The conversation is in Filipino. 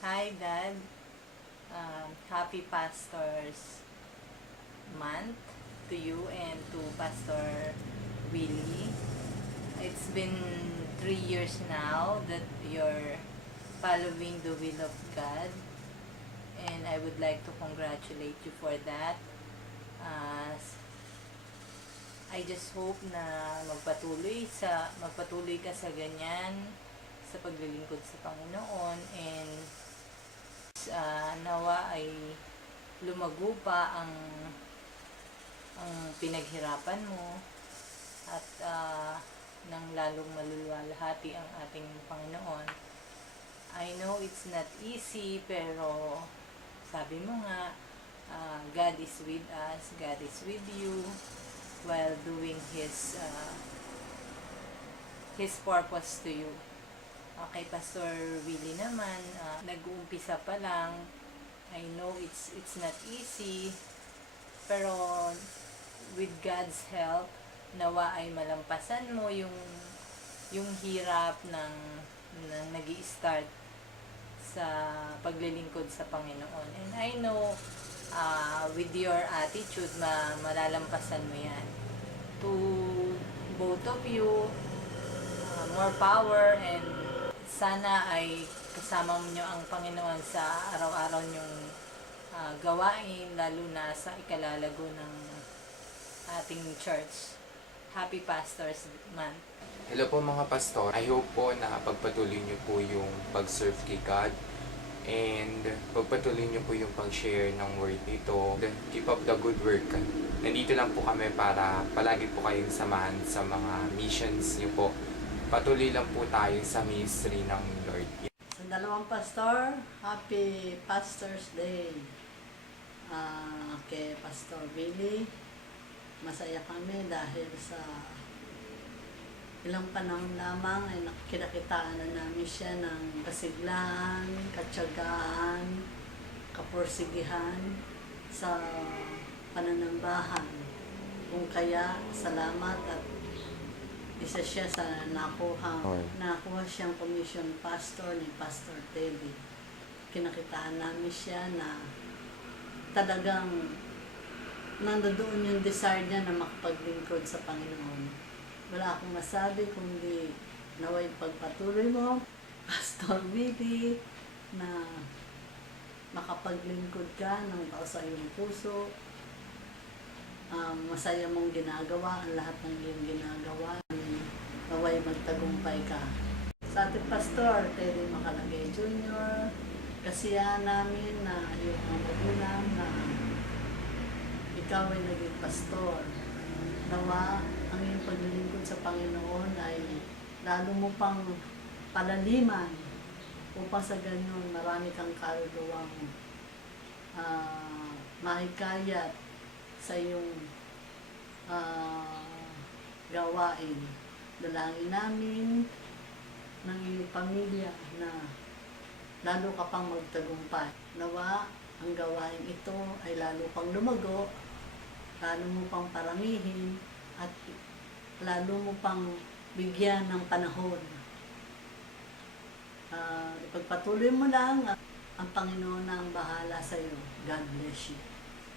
Hi, Dad. Happy Pastors Month to you and to Pastor Willie. It's been 3 years now that you're following the will of God, and I would like to congratulate you for that. Uh, I just hope na magpatuloy ka sa ganyan, sa paglilingkod sa Panginoon, and nawa ay lumago pa ang pinaghirapan mo at nang lalong maluluwalhati ang ating Panginoon. I know it's not easy, pero sabi mo nga, God is with us, God is with you while doing His purpose to you. Kay Pastor Willie naman, nag-uumpisa pa lang. I know it's not easy, pero with God's help, nawa ay malampasan mo yung hirap ng nag-i-start sa paglilingkod sa Panginoon. And I know with your attitude, malalampasan mo yan. To both of you, more power, and sana ay kasama mo nyo ang Panginoon sa araw-araw nyong gawain, lalo na sa ikalalago ng ating church. Happy Pastors Month. Hello po mga pastor. I hope po na pagpatuloy niyo po yung pag-serve kay God and pagpatuloy niyo po yung pag-share ng word dito. Keep up the good work. Nandito lang po kami para palagi po kayong samahan sa mga missions niyo po. Patuloy lang po tayo sa ministry ng Lord. Sa dalawang pastor, Happy Pastor's Day. Kay Pastor Billy, masaya kami dahil sa ilang panahon lamang ay nakikita na namin siya ng kasiglahan, katsagaan, kapursigihan sa pananambahan. Kung kaya, salamat at isa siya sa nakuha siyang commission pastor ni Pastor Teddy. Kinakitaan namin siya na talagang nandoon yung desire niya na makapaglingkod sa Panginoon. Wala akong masabi kundi naway pagpatuloy mo, Pastor Willie, na makapaglingkod ka ng tao sa iyong puso. Masaya mong ginagawa ang lahat ng iyong ginagawa. Naway magtagumpay ka. Sa ating Pastor Teddy Macalagay Jr., kasiyahan namin na yung mga magulang na ikaw ay naging pastor. Nawa, ang iyong paglilingkod sa Panginoon ay lalo mo pang palaliman upang sa ganyan marami kang kaluluwang mahikayat sa iyong gawain. Dalangin namin ng iyong pamilya na lalo ka pang magtagumpay. Nawa, ang gawain ito ay lalo pang lumago, lalo mo pang paramihin, at lalo mo pang bigyan ng panahon. Ipagpatuloy mo lang, ang Panginoon na ang bahala sa iyo. God bless you.